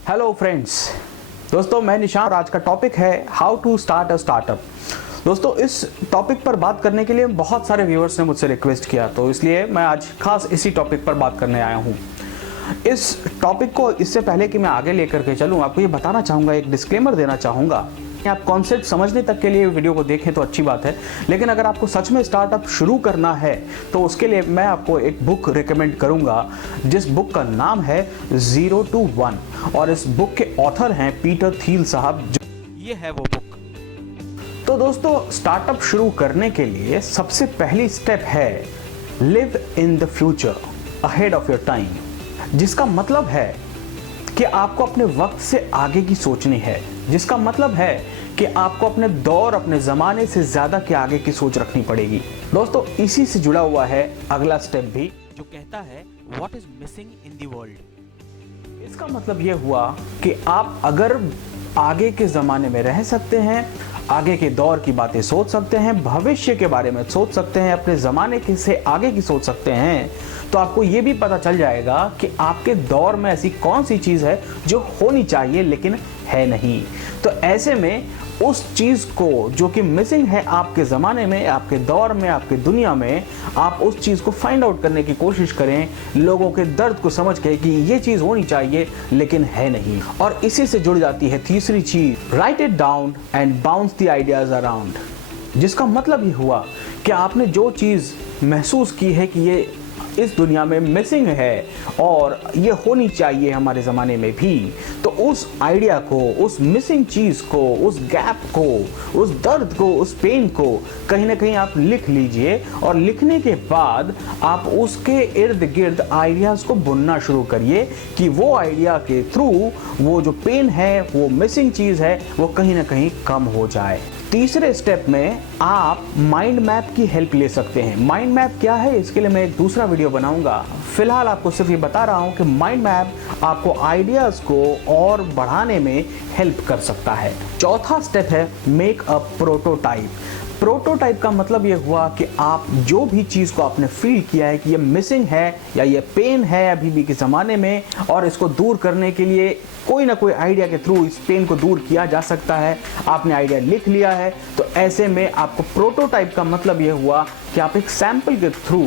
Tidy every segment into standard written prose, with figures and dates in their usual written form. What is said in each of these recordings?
Hello friends, दोस्तों मैं निशान और आज का टॉपिक है how to start a startup. दोस्तों इस टॉपिक पर बात करने के लिए बहुत सारे व्यूअर्स ने मुझसे रिक्वेस्ट किया, तो इसलिए मैं आज खास इसी टॉपिक पर बात करने आया हूँ। इस टॉपिक को इससे पहले कि मैं आगे लेकर के चलूँ, आपको ये बताना चाहूँगा, एक डिस्क्लेमर देना चाहूँगा। आप कॉन्सेप्ट समझने तक के लिए वीडियो को देखें तो अच्छी बात है, लेकिन अगर आपको सच में स्टार्टअप शुरू करना है तो उसके लिए मैं आपको एक बुक रिकमेंड करूंगा, जिस बुक का नाम है 0 to 1 और इस बुक के ऑथर हैं पीटर थियल साहब। ये है वो बुक। तो दोस्तों, स्टार्टअप शुरू करने के लिए सबसे पहली स्टेप है live in the future ahead of your time, जिसका मतलब है कि आपको अपने वक्त से आगे की सोचनी है, जिसका मतलब है कि आपको अपने दौर, अपने ज़माने से ज़्यादा के आगे की सोच रखनी पड़ेगी। दोस्तों इसी से जुड़ा हुआ है अगला स्टेप भी, जो कहता है what is missing in the world. इसका मतलब यह हुआ कि आप अगर आगे के ज़माने में रह सकते हैं, आगे के दौर की बातें सोच सकते हैं, भविष्य के बारे में सोच सकते हैं, अपने ज़माने के से आगे की सोच सकते हैं, तो आपको ये भी पता चल जाएगा कि आपके दौर में ऐसी कौन सी चीज़ है जो होनी चाहिए लेकिन है नहीं। तो ऐसे में उस चीज़ को जो कि मिसिंग है आपके ज़माने में, आपके दौर में, आपके दुनिया में, आप उस चीज़ को फाइंड आउट करने की कोशिश करें, लोगों के दर्द को समझ के कि ये चीज़ होनी चाहिए लेकिन है नहीं। और इसी से जुड़ जाती है तीसरी चीज़, write it down and bounce the ideas around, जिसका मतलब ये हुआ कि आपने जो चीज़ महसूस की है कि ये इस दुनिया में मिसिंग है और ये होनी चाहिए हमारे ज़माने में भी, तो उस आइडिया को, उस मिसिंग चीज़ को, उस गैप को, उस दर्द को, उस पेन को कहीं ना कहीं आप लिख लीजिए और लिखने के बाद आप उसके इर्द गिर्द आइडियाज़ को बुनना शुरू करिए कि वो आइडिया के थ्रू वो जो पेन है, वो मिसिंग चीज़ है, वो कहीं ना कहीं कम हो जाए। तीसरे स्टेप में आप माइंड मैप की हेल्प ले सकते हैं। माइंड मैप क्या है, इसके लिए मैं एक दूसरा वीडियो बनाऊंगा। फिलहाल आपको सिर्फ ये बता रहा हूं कि माइंड मैप आपको आइडियाज़ को और बढ़ाने में हेल्प कर सकता है। चौथा स्टेप है मेक अ प्रोटोटाइप। प्रोटोटाइप का मतलब ये हुआ कि आप जो भी चीज़ को आपने फील किया है कि ये मिसिंग है या ये पेन है अभी भी के ज़माने में, और इसको दूर करने के लिए कोई ना कोई आइडिया के थ्रू इस पेन को दूर किया जा सकता है, आपने आइडिया लिख लिया है, तो ऐसे में आपको प्रोटोटाइप का मतलब ये हुआ कि आप एक सैंपल के थ्रू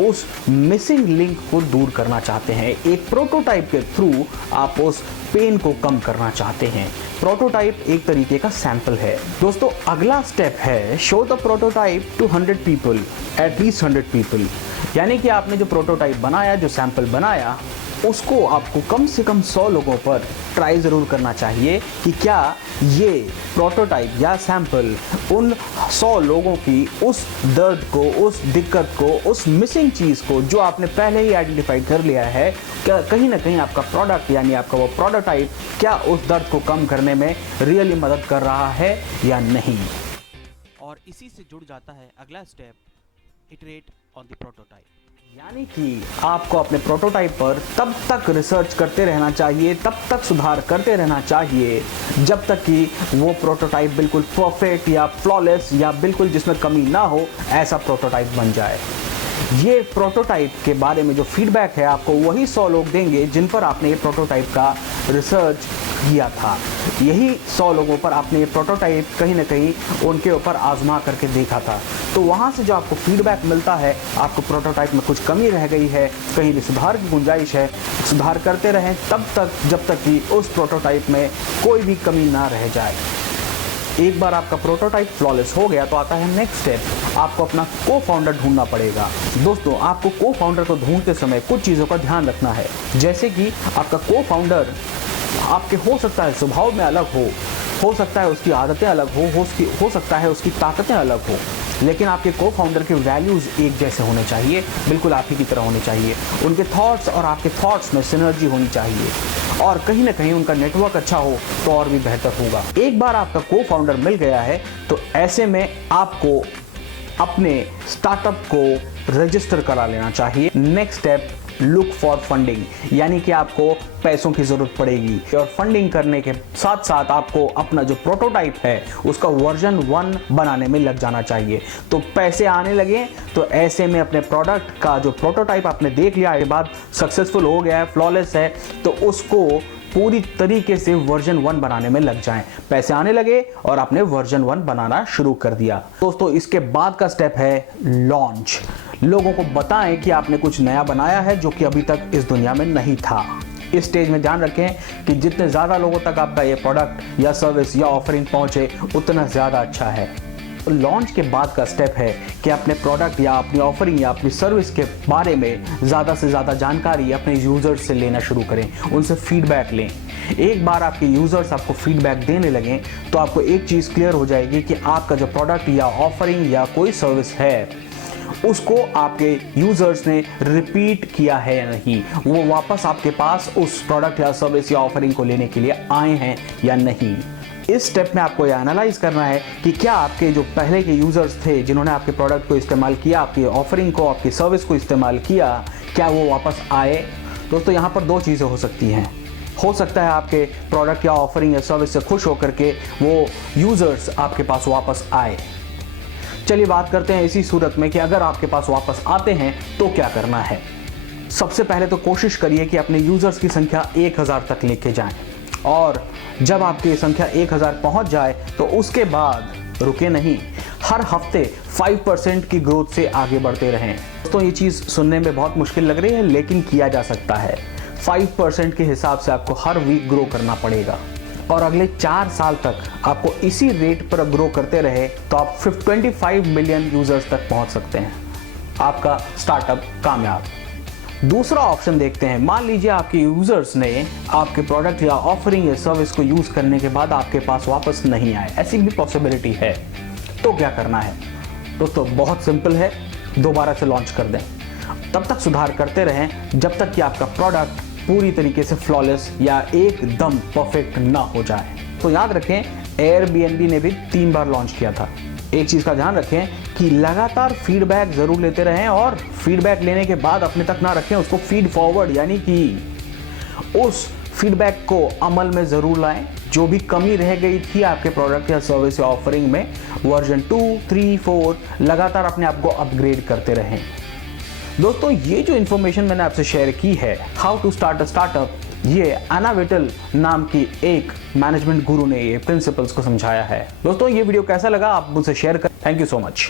उस मिसिंग लिंक को दूर करना चाहते हैं। एक प्रोटोटाइप के थ्रू आप उस पेन को कम करना चाहते हैं। प्रोटोटाइप एक तरीके का सैंपल है। दोस्तों अगला स्टेप है show the prototype to 100 people, at least 100 people. यानी कि आपने जो प्रोटोटाइप बनाया, जो सैंपल बनाया, उसको आपको कम से कम 100 लोगों पर ट्राई ज़रूर करना चाहिए कि क्या ये प्रोटोटाइप या सैंपल उन 100 लोगों की उस दर्द को, उस दिक्कत को, उस मिसिंग चीज़ को जो आपने पहले ही आइडेंटिफाई कर लिया है, क्या कहीं ना कहीं आपका प्रोडक्ट यानी आपका वो प्रोटोटाइप क्या उस दर्द को कम करने में रियली मदद कर रहा है या नहीं। और इसी से जुड़ जाता है अगला step, iterate on the prototype. यानी कि आपको अपने प्रोटोटाइप पर तब तक रिसर्च करते रहना चाहिए, तब तक सुधार करते रहना चाहिए जब तक कि वो प्रोटोटाइप बिल्कुल परफेक्ट या फ्लॉलेस या बिल्कुल जिसमें कमी ना हो, ऐसा प्रोटोटाइप बन जाए। ये प्रोटोटाइप के बारे में जो फीडबैक है आपको वही 100 लोग देंगे जिन पर आपने ये प्रोटोटाइप का रिसर्च किया था। यही 100 लोगों पर आपने ये प्रोटोटाइप कहीं ना कहीं उनके ऊपर आजमा करके देखा था। तो वहाँ से जो आपको फीडबैक मिलता है, आपको प्रोटोटाइप में कुछ कमी रह गई है, कहीं भी सुधार की गुंजाइश है, सुधार करते रहें तब तक जब तक कि उस प्रोटोटाइप में कोई भी कमी ना रह जाए। एक बार आपका प्रोटोटाइप फ्लॉलेस हो गया तो आता है नेक्स्ट स्टेप, आपको अपना को फाउंडर ढूंढना पड़ेगा। दोस्तों आपको को फाउंडर को ढूंढते समय कुछ चीज़ों का ध्यान रखना है, जैसे कि आपका को फाउंडर आपके हो सकता है स्वभाव में अलग हो सकता है उसकी आदतें अलग हो सकता है उसकी ताकतें अलग हो, लेकिन आपके को फाउंडर के वैल्यूज़ एक जैसे होने चाहिए, बिल्कुल आप ही की तरह होने चाहिए। उनके थॉट्स और आपके थॉट्स में सिनर्जी होनी चाहिए और कहीं ना कहीं उनका नेटवर्क अच्छा हो तो और भी बेहतर होगा। एक बार आपका को फाउंडर मिल गया है तो ऐसे में आपको अपने स्टार्टअप को रजिस्टर करा लेना चाहिए। Next step, look for funding, यानी कि आपको पैसों की ज़रूरत पड़ेगी और फंडिंग करने के साथ साथ आपको अपना जो प्रोटोटाइप है उसका वर्जन 1 बनाने में लग जाना चाहिए। तो पैसे आने लगे तो ऐसे में अपने प्रोडक्ट का जो प्रोटोटाइप आपने देख लिया के बाद सक्सेसफुल हो गया है, फ्लॉलेस है, तो उसको पूरी तरीके से वर्जन 1 बनाने में लग जाएं। पैसे आने लगे और आपने वर्जन 1 बनाना शुरू कर दिया। दोस्तों इसके बाद का स्टेप है लॉन्च। लोगों को बताएं कि आपने कुछ नया बनाया है जो कि अभी तक इस दुनिया में नहीं था। इस स्टेज में ध्यान रखें कि जितने ज़्यादा लोगों तक आपका ये प्रोडक्ट या सर्विस या ऑफरिंग पहुंचे उतना ज़्यादा अच्छा है। लॉन्च के बाद का स्टेप है कि अपने प्रोडक्ट या अपनी ऑफरिंग या अपनी सर्विस के बारे में ज़्यादा से ज़्यादा जानकारी अपने यूज़र्स से लेना शुरू करें, उनसे फीडबैक लें। एक बार आपके यूज़र्स आपको फीडबैक देने लगें तो आपको एक चीज़ क्लियर हो जाएगी कि आपका जो प्रोडक्ट या ऑफरिंग या कोई सर्विस है उसको आपके यूजर्स ने रिपीट किया है या नहीं, वो वापस आपके पास उस प्रोडक्ट या सर्विस या ऑफरिंग को लेने के लिए आए हैं या नहीं। इस स्टेप में आपको यह एनालाइज करना है कि क्या आपके जो पहले के यूजर्स थे जिन्होंने आपके प्रोडक्ट को इस्तेमाल किया, आपकी ऑफरिंग को, आपकी सर्विस को इस्तेमाल किया, क्या वो वापस आए। दोस्तों यहाँ पर दो चीज़ें हो सकती हैं। हो सकता है आपके प्रोडक्ट या ऑफरिंग या सर्विस से खुश होकर के वो यूजर्स आपके पास वापस आए। चलिए बात करते हैं इसी सूरत में कि अगर आपके पास वापस आते हैं तो क्या करना है। सबसे पहले तो कोशिश करिए कि अपने यूजर्स की संख्या 1000 तक लेके जाएं और जब आपकी संख्या 1000 पहुंच जाए तो उसके बाद रुके नहीं, हर हफ्ते 5% की ग्रोथ से आगे बढ़ते रहें। दोस्तों ये चीज़ सुनने में बहुत मुश्किल लग रही है लेकिन किया जा सकता है। 5% के हिसाब से आपको हर वीक ग्रो करना पड़ेगा और अगले 4 साल तक आपको इसी रेट पर ग्रो करते रहे तो आप 25 मिलियन यूजर्स तक पहुंच सकते हैं। आपका स्टार्टअप कामयाब। दूसरा ऑप्शन देखते हैं। मान लीजिए आपके यूजर्स ने आपके प्रोडक्ट या ऑफरिंग या सर्विस को यूज करने के बाद आपके पास वापस नहीं आए, ऐसी भी पॉसिबिलिटी है। तो क्या करना है दोस्तों? बहुत सिंपल है, दोबारा से लॉन्च कर दें। तब तक सुधार करते रहें जब तक कि आपका प्रोडक्ट पूरी तरीके से फ्लॉलेस या एकदम परफेक्ट ना हो जाए। तो याद रखें एयरबीएनबी ने भी 3 बार लॉन्च किया था। एक चीज़ का ध्यान रखें कि लगातार फीडबैक ज़रूर लेते रहें और फीडबैक लेने के बाद अपने तक ना रखें, उसको फीड फॉरवर्ड यानी कि उस फीडबैक को अमल में ज़रूर लाएं। जो भी कमी रह गई थी आपके प्रोडक्ट या सर्विस या ऑफरिंग में, वर्जन 2, 3, 4 लगातार अपने आप को अपग्रेड करते रहें। दोस्तों ये जो इन्फॉर्मेशन मैंने आपसे शेयर की है, how to start a startup, ये एना विटल नाम की एक मैनेजमेंट गुरु ने ये प्रिंसिपल्स को समझाया है। दोस्तों ये वीडियो कैसा लगा आप मुझसे शेयर करें। Thank you so much.